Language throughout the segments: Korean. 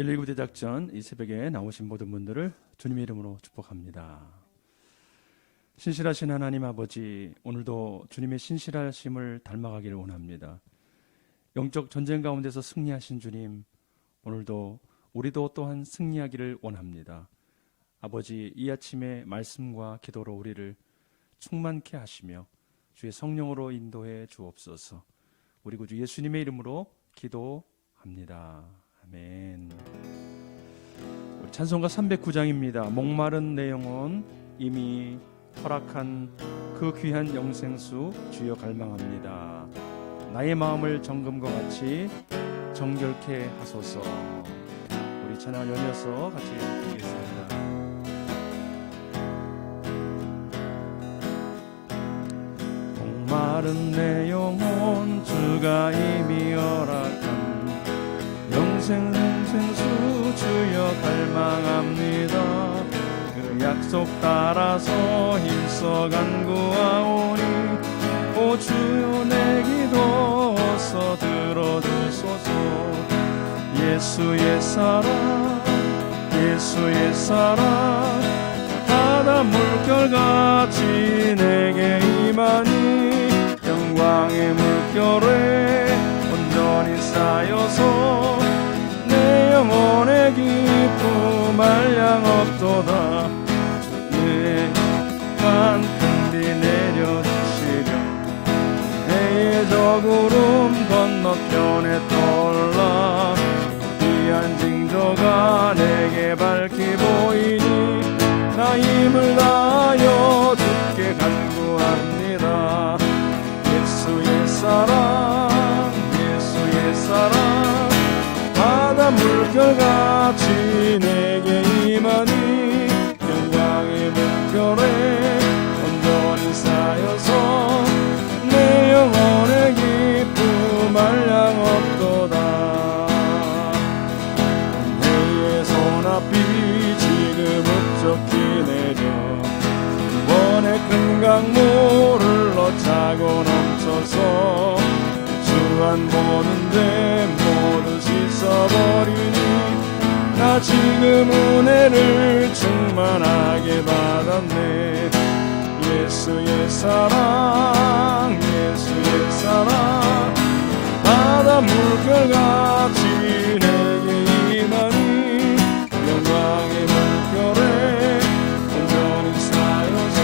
119 대작전 이 새벽에 나오신 모든 분들을 주님의 이름으로 축복합니다. 신실하신 하나님 아버지, 오늘도 주님의 신실하심을 닮아가기를 원합니다. 영적 전쟁 가운데서 승리하신 주님, 오늘도 우리도 또한 승리하기를 원합니다. 아버지, 이 아침에 말씀과 기도로 우리를 충만케 하시며 주의 성령으로 인도해 주옵소서. 우리 구주 예수님의 이름으로 기도합니다. 아멘. 우리 찬송가 309장입니다. 목마른 내 영혼 이미 허락한 그 귀한 영생수 주여 갈망합니다. 나의 마음을 정금과 같이 정결케 하소서. 우리 찬양을 연이어서 같이 드리겠습니다. 목마른 내 영혼 주가 이미 허락한 영생수 주여 갈망합니다. 그 약속 따라서 힘써 간구하오니 오 주여 내 기도 어서 들어주소서. 예수의 사랑 예수의 사랑 바다 물결같이 내게 임하니 영광의 물결에 온전히 쌓여서 내 영혼의 기쁨 한량 없도다. 주의 간 큰 비 내려주시려 해의 저 구름 건너편에 떠올라 귀한 징조가 내게 밝히 보이니 나 힘을 다하여 주께 간구합니다. 예수의 사랑 예수의 사랑 바다 물결같이 내게 임하니 영광의 물결에 온전히 쌓여서 내 영혼의 기쁨 한량 없도다. 해의 소낙비 지금 흡족히 내려 원의 큰 강물을 넣자고 넘쳐서 주 안 보는데 모두 씻어버리니 나 지금 은혜를 충만하게 받았네. 예수의 사랑 예수의 사랑 바다 물결같이 내게 임하니 영광의 물결에 온전히 쌓여서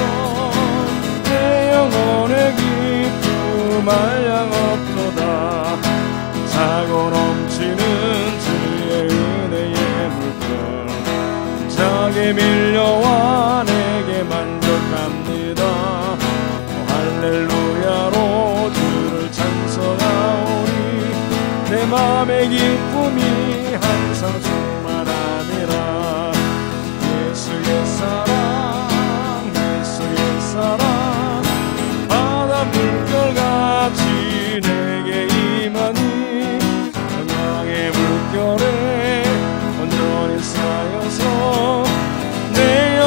내 영혼의 기쁨 한량 없도다. 차고 넘치는 주의 은혜의 물결 저기 밀려와 내게 만족합니다. 할렐루야로 주를 찬송하오니 내 맘의 기쁨이 항상 충만하니라. 예수의 사랑 예수의 사랑 바다 물결같이 내게 임하니 영광의 물결에 온전히 쌓여서 내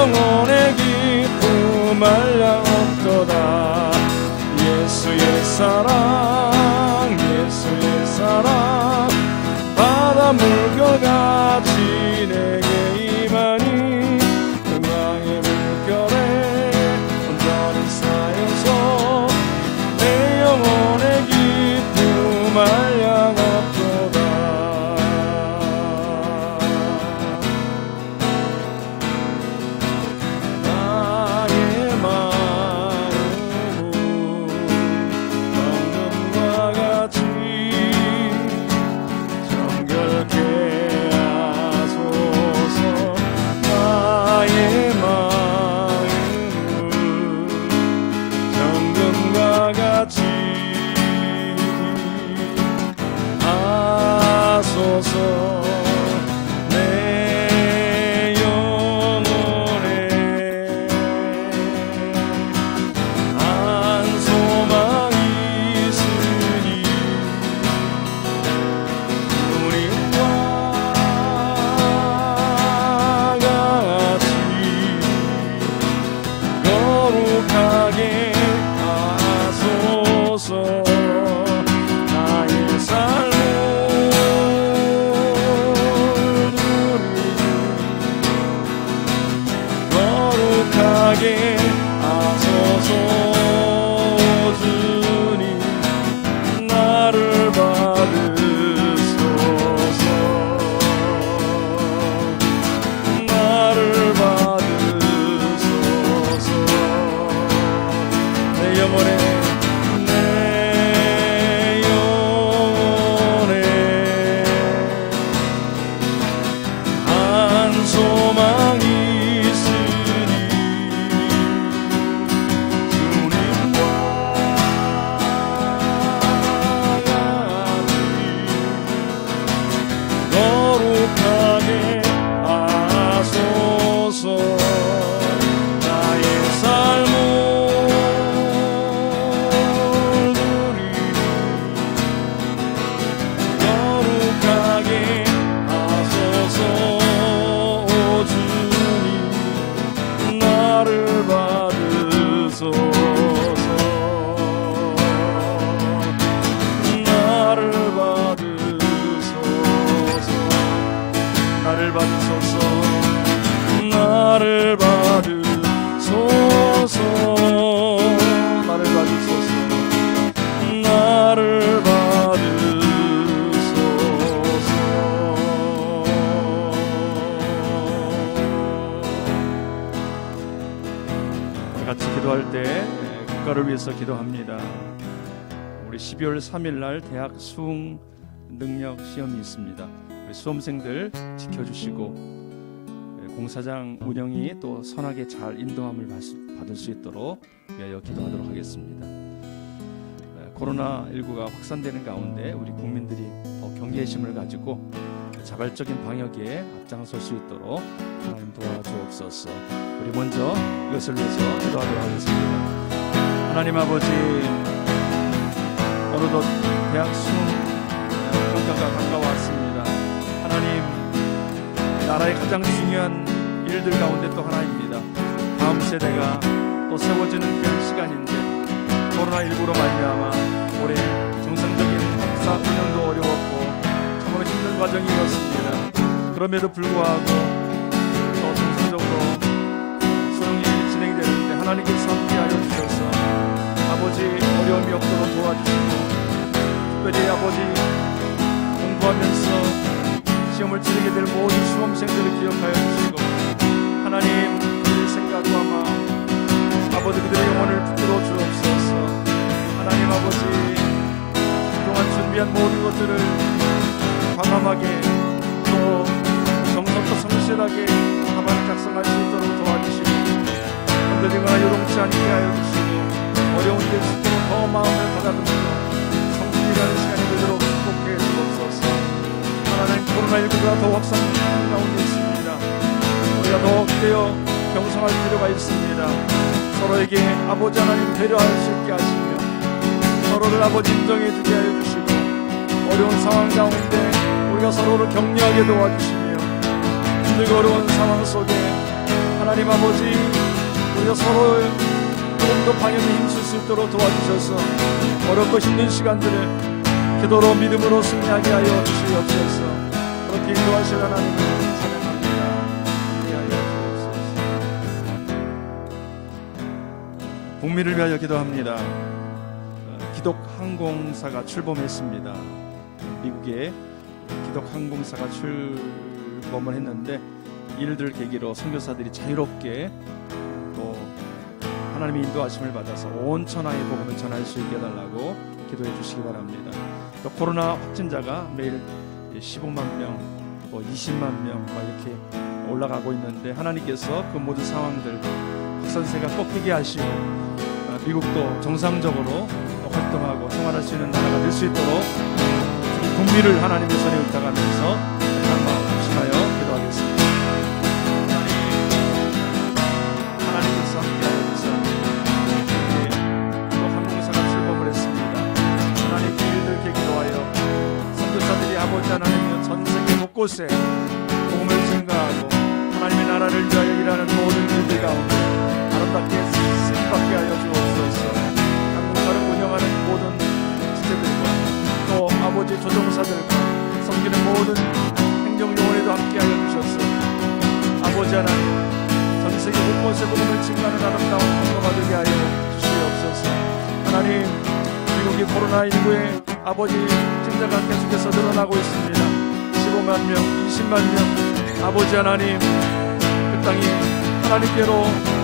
거룩하게 하소서. 주님 나를 받으소서. 나를 받으소서. 내 영혼에 같이 기도할 때 국가를 위해서 기도합니다. 우리 12월 3일 날 대학 수능 능력 시험이 있습니다. 우리 수험생들 지켜주시고 공사장 운영이 또 선하게 잘 인도함을 받을 수 있도록 위하여 기도하도록 하겠습니다. 코로나19가 확산되는 가운데 우리 국민들이 더 경계심을 가지고 자발적인 방역에 앞장설 수 있도록 하나님 도와주옵소서. 우리 먼저 이것을 위해서 기도하도록 하겠습니다. 하나님 아버지, 어느덧 대학 수능 평가가 가까웠습니다. 하나님, 나라의 가장 중요한 일들 가운데 또 하나입니다. 다음 세대가 또 세워지는 그런 시간인데 코로나19로 말미암아 올해 정상적인 학사 운영도 어려웠고 참으로 힘든 과정이었습니다. 그럼에도 불구하고 또 정상적으로 수능이 진행되는데 하나님께서 함께하여 주셔서 아버지 어려움이 없도록 도와주시고 특별히 아버지 공부하면서 시험을 치르게 될 모든 수험생들을 기억하여 주시고 하나님 그들의 생각과 마음 아버지 그들의 영혼을 붙들어 주옵소서. 하나님 아버지 그동안 준비한 모든 것들을 과감하게 또 정성껏 성실하게 답안을 작성할 수 있도록 도와주시고 흔들리거나 요동치 않게 하여 주시고 어려운 때일수록 더 마음을 가다듬고 성실이라는 시간이 되도록 축복해 주옵소서. 하나님 코로나19가 더 확산하는 가운데 있습니다. 우리가 더 기대어 경성할 필요가 있습니다. 서로에게 아버지 하나님 배려할 수 있게 하시며 서로를 아버지 인정해 주게 하여 주시고 어려운 상황 가운데 우리가 서로를 격려하게 도와주시며 힘들고 어려운 상황 속에 하나님 아버지 우리가 서로 조금 더 방향에 힘쓸 수 있도록 도와주셔서 어렵고 힘든 시간들을 기도로 믿음으로 승리하게 하여 주시옵소서. 그렇게 인도하실 하나님을 찬양합니다. 함께하여 주옵소서. 북미를 위하여 기도합니다. 기독 항공사가 출범했습니다. 미국에 기독 항공사가 출범을 했는데 이를 계기로 선교사들이 자유롭게 또 하나님의 인도하심을 받아서 온 천하에 복음을 전할 수 있게 해달라고 기도해 주시기 바랍니다. 또 코로나 확진자가 매일 15만 명, 또 20만 명 이렇게 올라가고 있는데 하나님께서 그 모든 상황들 확산세가 꺾이게 하시고 미국도 정상적으로 활동하고 생활할 수 있는 나라가 될 수 있도록 국민을 하나님의 손에 의탁하면서 마음 심하여 기도하겠습니다. 하나님께서 함께하여 주셔서 이렇게 또 항공사가 출범을 했습니다. 하나님 일들 계기로 하여 선교사들이 아버지 하나님의 전 세계 곳곳에 복음을 증가하고 하나님의 나라를 위하여 일하는 모든 일들 가운데 아름답게 쓰임받게 하여 주옵소서. 항공사를 운영하는 모든 지체들과 또 아버지 조종사들과 섬기는 모든 행정요원에도 함께하여 주셔서 아버지 하나님 전 세계 곳곳 디모스의 복음을 증거하는 아름다운 통로가 되게 하여 주시옵소서. 하나님, 미국이 코로나19의 아버지 증자가 계속해서 늘어나고 있습니다. 15만 명, 20만 명. 아버지 하나님, 그 땅이 하나님께로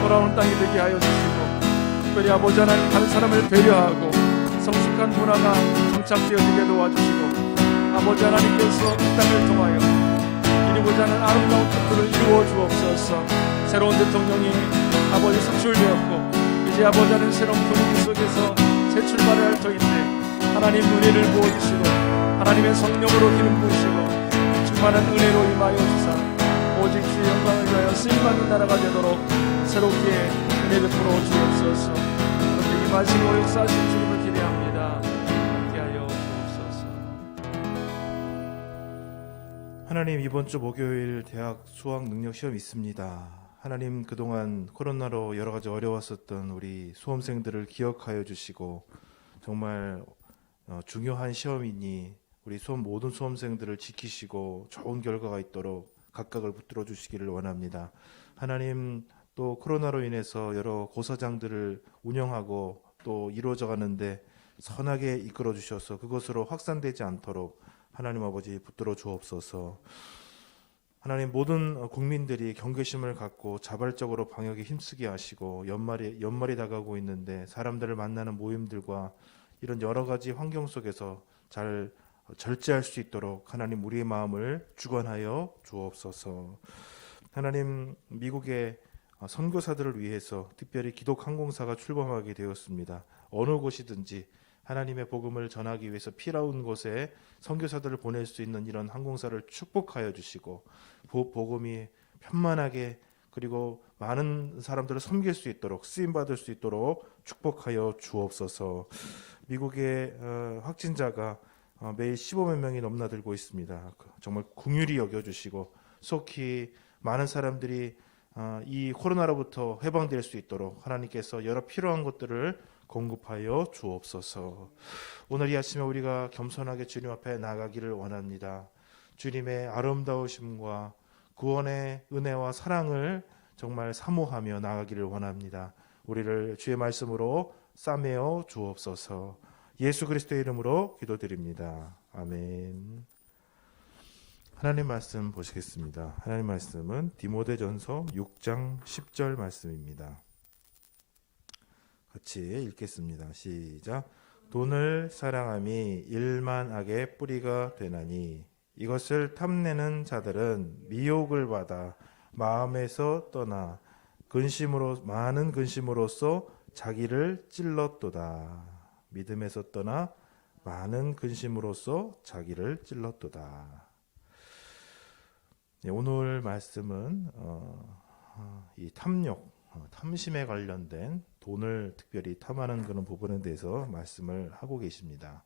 돌아오는 땅이 되게 하여 주시고, 특별히 아버지 하나님, 다른 사람을 배려하고 성숙한 문화가 정착되어지게 도와주시고, 아버지 하나님께서 그 땅을 통하여 이루고자 하는 아름다운 뜻들을 이루어 주옵소서. 새로운 대통령이 아버지 선출되었고, 이제 아버지 하나님 새로운 분위기 속에서 새 출발을 할 터인데, 하나님 은혜를 부어주시고 하나님의 성령으로 기름 부으시고 충만한 은혜로 임하여 주사 오직 주의 영광을 위하여 쓰임받는 나라가 되도록 새롭게 은혜 베풀어 주옵소서. 그렇게 임하시고 역사하신 주님을 기대합니다. 함께 하여 주옵소서. 하나님, 이번 주 목요일 대학 수학 능력 시험 있습니다. 하나님, 그동안 코로나로 여러 가지 어려웠었던 우리 수험생들을 기억하여 주시고 정말 중요한 시험이니 우리 모든 수험생들을 지키시고 좋은 결과가 있도록 각각을 붙들어 주시기를 원합니다. 하나님, 또 코로나로 인해서 여러 고사장들을 운영하고 또 이루어져 가는데 선하게 이끌어 주셔서 그것으로 확산되지 않도록 하나님 아버지 붙들어 주옵소서. 하나님, 모든 국민들이 경계심을 갖고 자발적으로 방역에 힘쓰게 하시고 연말이 다가오고 있는데 사람들을 만나는 모임들과 이런 여러 가지 환경 속에서 잘 절제할 수 있도록 하나님 우리의 마음을 주관하여 주옵소서. 하나님, 미국의 선교사들을 위해서 특별히 기독 항공사가 출범하게 되었습니다. 어느 곳이든지 하나님의 복음을 전하기 위해서 필요한 곳에 선교사들을 보낼 수 있는 이런 항공사를 축복하여 주시고 복음이 편만하게 그리고 많은 사람들을 섬길 수 있도록 쓰임받을 수 있도록 축복하여 주옵소서. 미국의 확진자가 매일 15만 명이 넘나들고 있습니다. 정말 긍휼히 여겨주시고 속히 많은 사람들이 이 코로나로부터 해방될 수 있도록 하나님께서 여러 필요한 것들을 공급하여 주옵소서. 오늘 이 아침에 우리가 겸손하게 주님 앞에 나가기를 원합니다. 주님의 아름다우심과 구원의 은혜와 사랑을 정말 사모하며 나가기를 원합니다. 우리를 주의 말씀으로 싸매어 주옵소서. 예수 그리스도의 이름으로 기도드립니다. 아멘. 하나님 말씀 보시겠습니다. 하나님 말씀은 디모데전서 6장 10절 말씀입니다. 같이 읽겠습니다. 시작. 돈을 사랑함이 일만 악의 뿌리가 되나니 이것을 탐내는 자들은 미혹을 받아 마음에서 떠나 많은 근심으로써 자기를 찔렀도다. 믿음에서 떠나 많은 근심으로써 자기를 찔렀도다. 네, 오늘 말씀은 이 탐심에 관련된 돈을 특별히 탐하는 그런 부분에 대해서 말씀을 하고 계십니다.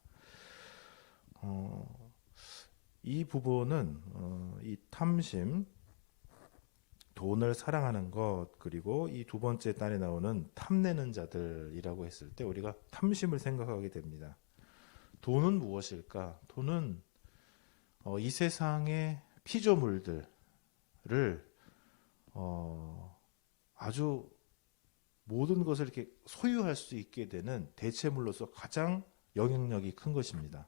이 부분은 이 탐심, 돈을 사랑하는 것, 그리고 이 두 번째 단에 나오는 탐내는 자들이라고 했을 때 우리가 탐심을 생각하게 됩니다. 돈은 무엇일까? 돈은 이 세상의 피조물들을 아주 모든 것을 이렇게 소유할 수 있게 되는 대체물로서 가장 영향력이 큰 것입니다.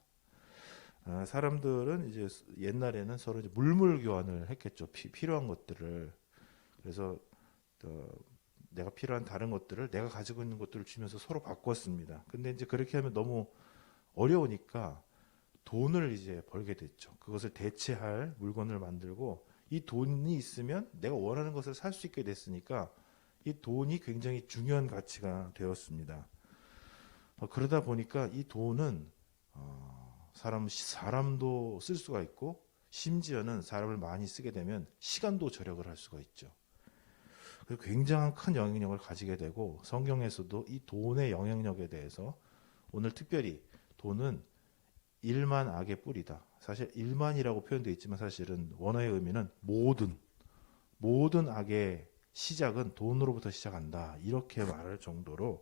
사람들은 이제 옛날에는 서로 이제 물물 교환을 했겠죠. 필요한 것들을. 그래서 내가 필요한 다른 것들을 내가 가지고 있는 것들을 주면서 서로 바꿨습니다. 근데 이제 그렇게 하면 너무 어려우니까 돈을 이제 벌게 됐죠. 그것을 대체할 물건을 만들고 이 돈이 있으면 내가 원하는 것을 살 수 있게 됐으니까 이 돈이 굉장히 중요한 가치가 되었습니다. 그러다 보니까 이 돈은 사람도 쓸 수가 있고 심지어는 사람을 많이 쓰게 되면 시간도 절약을 할 수가 있죠. 그래서 굉장한 큰 영향력을 가지게 되고 성경에서도 이 돈의 영향력에 대해서 오늘 특별히 돈은 일만 악의 뿌리다. 사실 일만이라고 표현되어 있지만 사실은 원어의 의미는 모든 악의 시작은 돈으로부터 시작한다. 이렇게 말할 정도로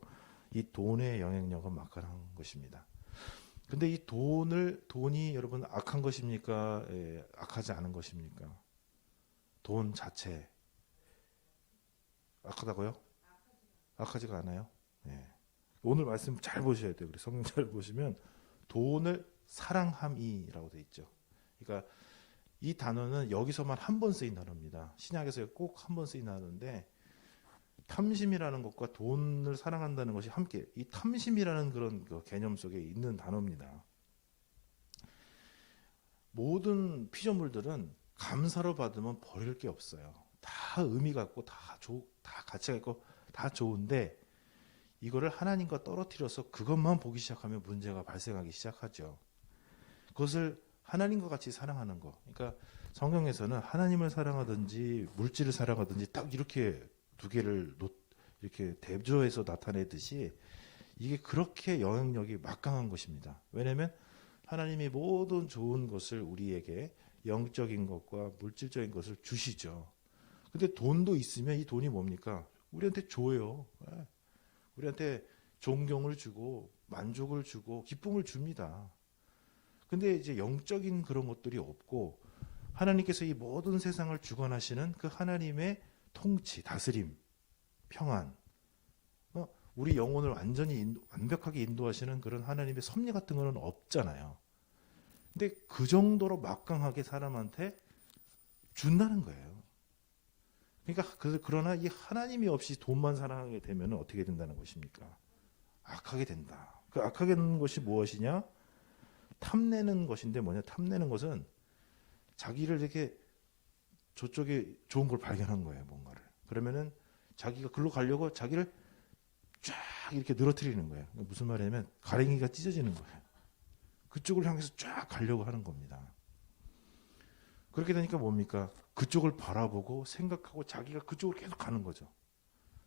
이 돈의 영향력은 막강한 것입니다. 근데 이 돈이 여러분 악한 것입니까? 악하지 않은 것입니까? 돈 자체 악하다고요? 악하지가 않아요. 예. 오늘 말씀 잘 보셔야 돼요. 우리 성경 잘 보시면 돈을 사랑함이라고 돼 있죠. 그러니까 이 단어는 여기서만 한 번 쓰인 단어입니다. 신약에서 꼭 한 번 쓰인 단어인데 탐심이라는 것과 돈을 사랑한다는 것이 함께 이 탐심이라는 그런 그 개념 속에 있는 단어입니다. 모든 피조물들은 감사로 받으면 버릴 게 없어요. 다 의미가 있고 다 가치가 있고 다 좋은데 이거를 하나님과 떨어뜨려서 그것만 보기 시작하면 문제가 발생하기 시작하죠. 그것을 하나님과 같이 사랑하는 거. 그러니까 성경에서는 하나님을 사랑하든지 물질을 사랑하든지 딱 이렇게 두 개를 이렇게 대조해서 나타내듯이 이게 그렇게 영향력이 막강한 것입니다. 왜냐하면 하나님이 모든 좋은 것을 우리에게 영적인 것과 물질적인 것을 주시죠. 근데 돈도 있으면 이 돈이 뭡니까? 우리한테 줘요. 우리한테 존경을 주고 만족을 주고 기쁨을 줍니다. 근데 이제 영적인 그런 것들이 없고 하나님께서 이 모든 세상을 주관하시는 그 하나님의 통치, 다스림, 평안, 우리 영혼을 완전히 완벽하게 인도하시는 그런 하나님의 섭리 같은 거는 없잖아요. 근데 그 정도로 막강하게 사람한테 준다는 거예요. 그러니까 그러나 이 하나님이 없이 돈만 사랑하게 되면 어떻게 된다는 것입니까? 악하게 된다. 그 악하게 되는 것이 무엇이냐? 탐내는 것인데 뭐냐? 탐내는 것은 자기를 이렇게 저쪽에 좋은 걸 발견한 거예요, 뭔가를. 그러면은 자기가 글로 가려고 자기를 쫙 이렇게 늘어뜨리는 거예요. 무슨 말이냐면 가랭이가 찢어지는 거예요. 그쪽을 향해서 쫙 가려고 하는 겁니다. 그렇게 되니까 뭡니까? 그쪽을 바라보고 생각하고 자기가 그쪽으로 계속 가는 거죠.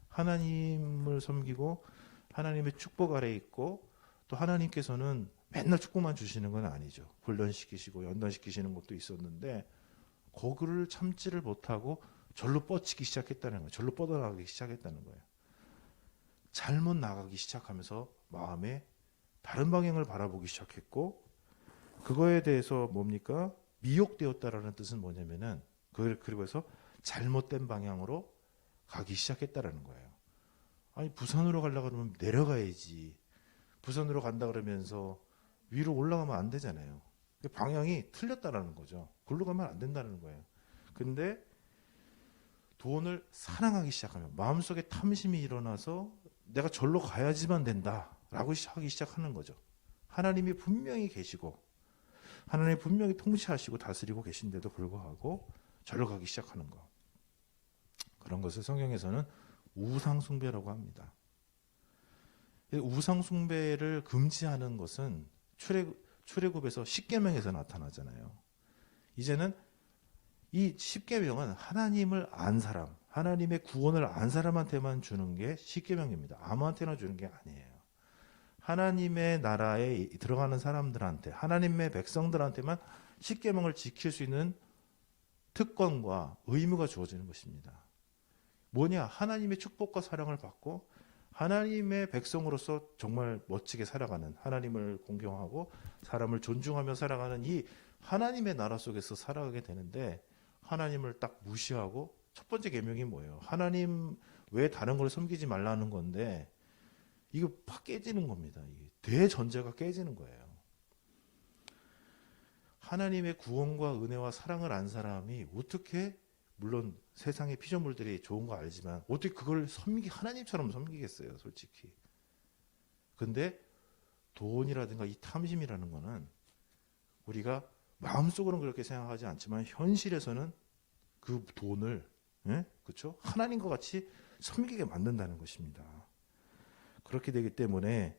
하나님을 섬기고 하나님의 축복 아래에 있고 또 하나님께서는 맨날 축복만 주시는 건 아니죠. 훈련시키시고 연단시키시는 것도 있었는데 거기를 참지를 못하고 절로 뻗치기 시작했다는 거예요. 절로 뻗어나가기 시작했다는 거예요. 잘못 나가기 시작하면서 마음에 다른 방향을 바라보기 시작했고 그거에 대해서 뭡니까? 미혹되었다라는 뜻은 뭐냐면은 그리고 해서 잘못된 방향으로 가기 시작했다라는 거예요. 아니 부산으로 가려고 그러면 내려가야지. 부산으로 간다 그러면서 위로 올라가면 안 되잖아요. 방향이 틀렸다라는 거죠. 골로 가면 안 된다는 거예요. 근데 돈을 사랑하기 시작하면 마음속에 탐심이 일어나서 내가 절로 가야지만 된다라고 하기 시작하는 거죠. 하나님이 분명히 계시고 하나님이 분명히 통치하시고 다스리고 계신데도 불구하고 절로 가기 시작하는 거. 그런 것을 성경에서는 우상숭배라고 합니다. 우상숭배를 금지하는 것은 출애굽에서 십계명에서 나타나잖아요. 이제는 이 십계명은 하나님을 안 사람, 하나님의 구원을 안 사람한테만 주는 게 십계명입니다. 아무한테나 주는 게 아니에요. 하나님의 나라에 들어가는 사람들한테, 하나님의 백성들한테만 십계명을 지킬 수 있는 특권과 의무가 주어지는 것입니다. 뭐냐? 하나님의 축복과 사랑을 받고 하나님의 백성으로서 정말 멋지게 살아가는, 하나님을 공경하고 사람을 존중하며 살아가는 이 하나님의 나라 속에서 살아가게 되는데 하나님을 딱 무시하고 첫 번째 계명이 뭐예요? 하나님 외에 다른 걸 섬기지 말라는 건데 이거 팍 깨지는 겁니다. 이게 대전제가 깨지는 거예요. 하나님의 구원과 은혜와 사랑을 안 사람이 어떻게, 물론 세상의 피조물들이 좋은 거 알지만 어떻게 그걸 하나님처럼 섬기겠어요, 솔직히. 근데 돈이라든가 이 탐심이라는 거는 우리가 마음속으로는 그렇게 생각하지 않지만 현실에서는 그 돈을, 그렇죠? 하나님과 같이 섬기게 만든다는 것입니다. 그렇게 되기 때문에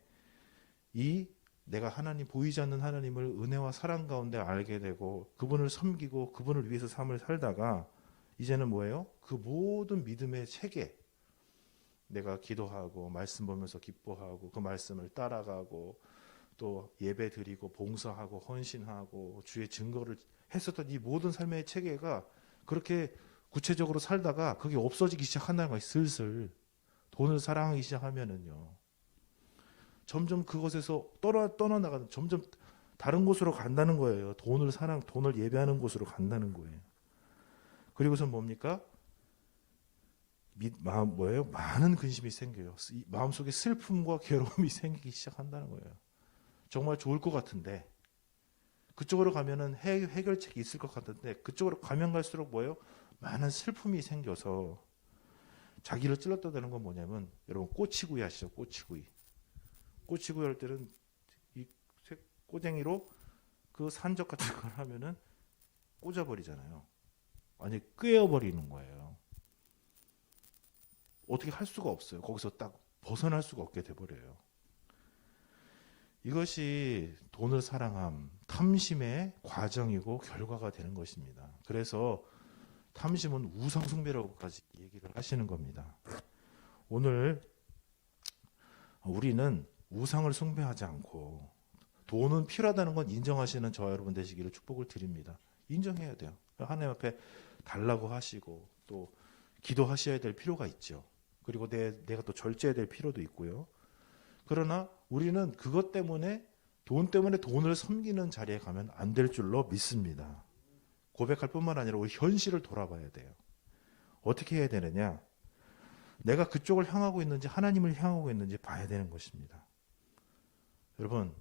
내가 하나님, 보이지 않는 하나님을 은혜와 사랑 가운데 알게 되고 그분을 섬기고 그분을 위해서 삶을 살다가 이제는 뭐예요? 그 모든 믿음의 체계, 내가 기도하고 말씀 보면서 기뻐하고 그 말씀을 따라가고 또 예배 드리고 봉사하고 헌신하고 주의 증거를 했었던 이 모든 삶의 체계가 그렇게 구체적으로 살다가 그게 없어지기 시작한다는 거예요. 슬슬 돈을 사랑하기 시작하면은요, 점점 그것에서 떠나나가는, 점점 다른 곳으로 간다는 거예요. 돈을 예배하는 곳으로 간다는 거예요. 그리고선 뭡니까? 마음 뭐예요? 많은 근심이 생겨요. 마음속에 슬픔과 괴로움이 생기기 시작한다는 거예요. 정말 좋을 것 같은데 그쪽으로 가면은 해결책이 있을 것 같은데 그쪽으로 가면 갈수록 뭐예요? 많은 슬픔이 생겨서 자기를 찔렀다는 건 뭐냐면 여러분 꼬치구이 아시죠? 꼬치구이. 꼬치구이 할 때는 이 꼬쟁이로 그 산적 같은 걸 하면은 꽂아버리잖아요. 아니 꿰어버리는 거예요. 어떻게 할 수가 없어요. 거기서 딱 벗어날 수가 없게 돼버려요. 이것이 돈을 사랑함, 탐심의 과정이고 결과가 되는 것입니다. 그래서 탐심은 우상숭배라고까지 얘기를 하시는 겁니다. 오늘 우리는 우상을 숭배하지 않고 돈은 필요하다는 건 인정하시는 저와 여러분 되시기를 축복을 드립니다. 인정해야 돼요. 하나님 앞에 달라고 하시고 또 기도하셔야 될 필요가 있죠. 그리고 내가 또 절제해야 될 필요도 있고요. 그러나 우리는 그것 때문에 돈 때문에 돈을 섬기는 자리에 가면 안 될 줄로 믿습니다. 고백할 뿐만 아니라 우리 현실을 돌아봐야 돼요. 어떻게 해야 되느냐? 내가 그쪽을 향하고 있는지 하나님을 향하고 있는지 봐야 되는 것입니다. 여러분,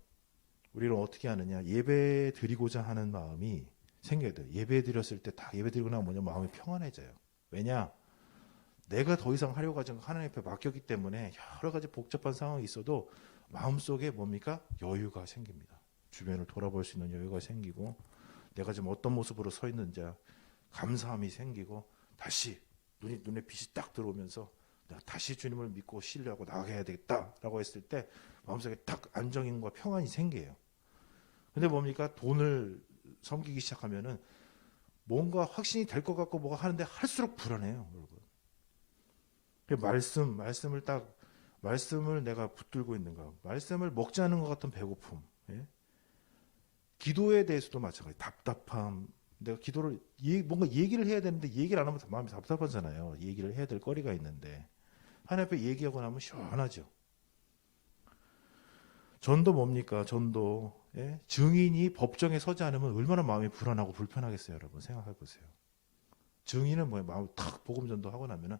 우리는 어떻게 하느냐? 예배 드리고자 하는 마음이 생겨야 돼요. 예배 드렸을 때 다 예배 드리고 나면 뭐냐? 마음이 평안해져요. 왜냐? 내가 더 이상 하려고 하지 않고 하나님 앞에 맡겼기 때문에 여러 가지 복잡한 상황이 있어도 마음속에 뭡니까? 여유가 생깁니다. 주변을 돌아볼 수 있는 여유가 생기고 내가 지금 어떤 모습으로 서 있는지 감사함이 생기고 다시 눈에 빛이 딱 들어오면서 내가 다시 주님을 믿고 신뢰하고 나아가야 되겠다라고 했을 때 마음속에 딱 안정감과 평안이 생겨요. 근데 뭡니까? 돈을 섬기기 시작하면은 뭔가 확신이 될 것 같고 뭐가 하는데 할수록 불안해요, 여러분. 말씀을 내가 붙들고 있는가? 말씀을 먹지 않은 것 같은 배고픔. 예? 기도에 대해서도 마찬가지. 답답함. 내가 기도를 뭔가 얘기를 해야 되는데 얘기를 안 하면 마음이 답답하잖아요. 얘기를 해야 될 거리가 있는데 하나님 앞에 얘기하고 나면 시원하죠. 전도 뭡니까? 전도. 예? 증인이 법정에 서지 않으면 얼마나 마음이 불안하고 불편하겠어요, 여러분. 생각해 보세요. 증인은 뭐예요? 마음 탁 복음 전도하고 나면은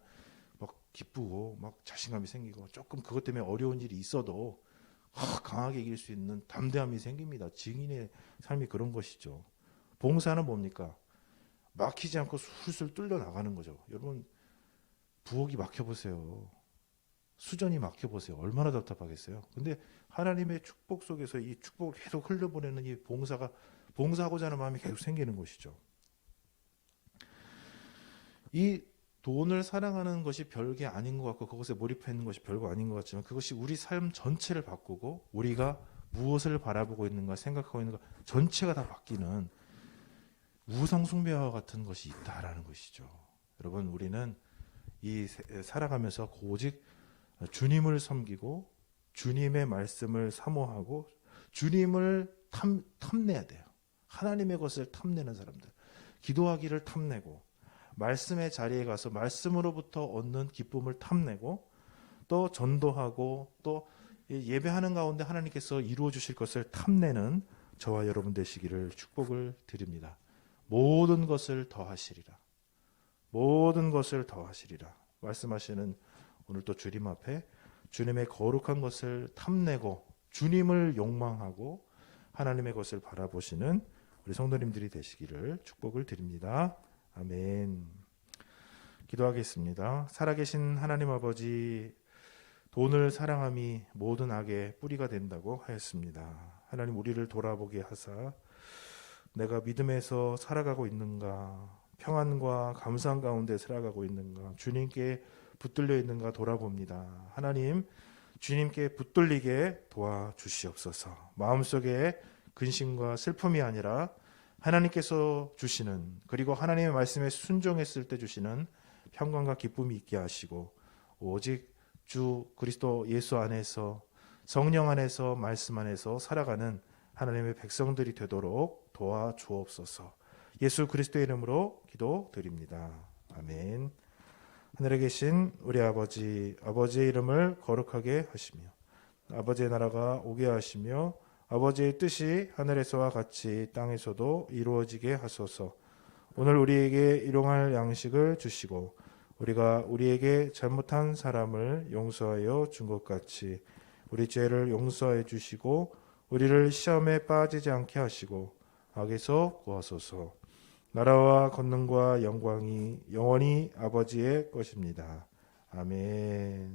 막 기쁘고 막 자신감이 생기고 조금 그것 때문에 어려운 일이 있어도 강하게 이길 수 있는 담대함이 생깁니다. 증인의 삶이 그런 것이죠. 봉사는 뭡니까? 막히지 않고 술술 뚫려 나가는 거죠. 여러분 부엌이 막혀보세요. 수전이 막혀보세요. 얼마나 답답하겠어요. 근데 하나님의 축복 속에서 이 축복을 계속 흘려보내는 이 봉사하고자 하는 마음이 계속 생기는 것이죠. 이 돈을 사랑하는 것이 별게 아닌 것 같고 그것에 몰입해 있는 것이 별거 아닌 것 같지만 그것이 우리 삶 전체를 바꾸고 우리가 무엇을 바라보고 있는가 생각하고 있는가 전체가 다 바뀌는 우상숭배와 같은 것이 있다라는 것이죠. 여러분 우리는 살아가면서 오직 주님을 섬기고 주님의 말씀을 사모하고 주님을 탐내야 돼요. 하나님의 것을 탐내는 사람들. 기도하기를 탐내고 말씀의 자리에 가서 말씀으로부터 얻는 기쁨을 탐내고 또 전도하고 또 예배하는 가운데 하나님께서 이루어 주실 것을 탐내는 저와 여러분 되시기를 축복을 드립니다. 모든 것을 더하시리라. 모든 것을 더하시리라. 말씀하시는 오늘 또 주님 앞에 주님의 거룩한 것을 탐내고 주님을 욕망하고 하나님의 것을 바라보시는 우리 성도님들이 되시기를 축복을 드립니다. 아멘. 기도하겠습니다. 살아계신 하나님 아버지, 돈을 사랑함이 모든 악의 뿌리가 된다고 하였습니다. 하나님 우리를 돌아보게 하사 내가 믿음에서 살아가고 있는가, 평안과 감사한 가운데 살아가고 있는가, 주님께 붙들려 있는가 돌아봅니다. 하나님, 주님께 붙들리게 도와주시옵소서. 마음속에 근심과 슬픔이 아니라 하나님께서 주시는 그리고 하나님의 말씀에 순종했을 때 주시는 평강과 기쁨이 있게 하시고 오직 주 그리스도 예수 안에서 성령 안에서 말씀 안에서 살아가는 하나님의 백성들이 되도록 도와주옵소서. 예수 그리스도의 이름으로 기도드립니다. 아멘. 하늘에 계신 우리 아버지, 아버지의 이름을 거룩하게 하시며 아버지의 나라가 오게 하시며 아버지의 뜻이 하늘에서와 같이 땅에서도 이루어지게 하소서. 오늘 우리에게 일용할 양식을 주시고 우리가 우리에게 잘못한 사람을 용서하여 준 것 같이 우리 죄를 용서해 주시고 우리를 시험에 빠지지 않게 하시고 악에서 구하소서. 나라와 권능과 영광이 영원히 아버지의 것입니다. 아멘.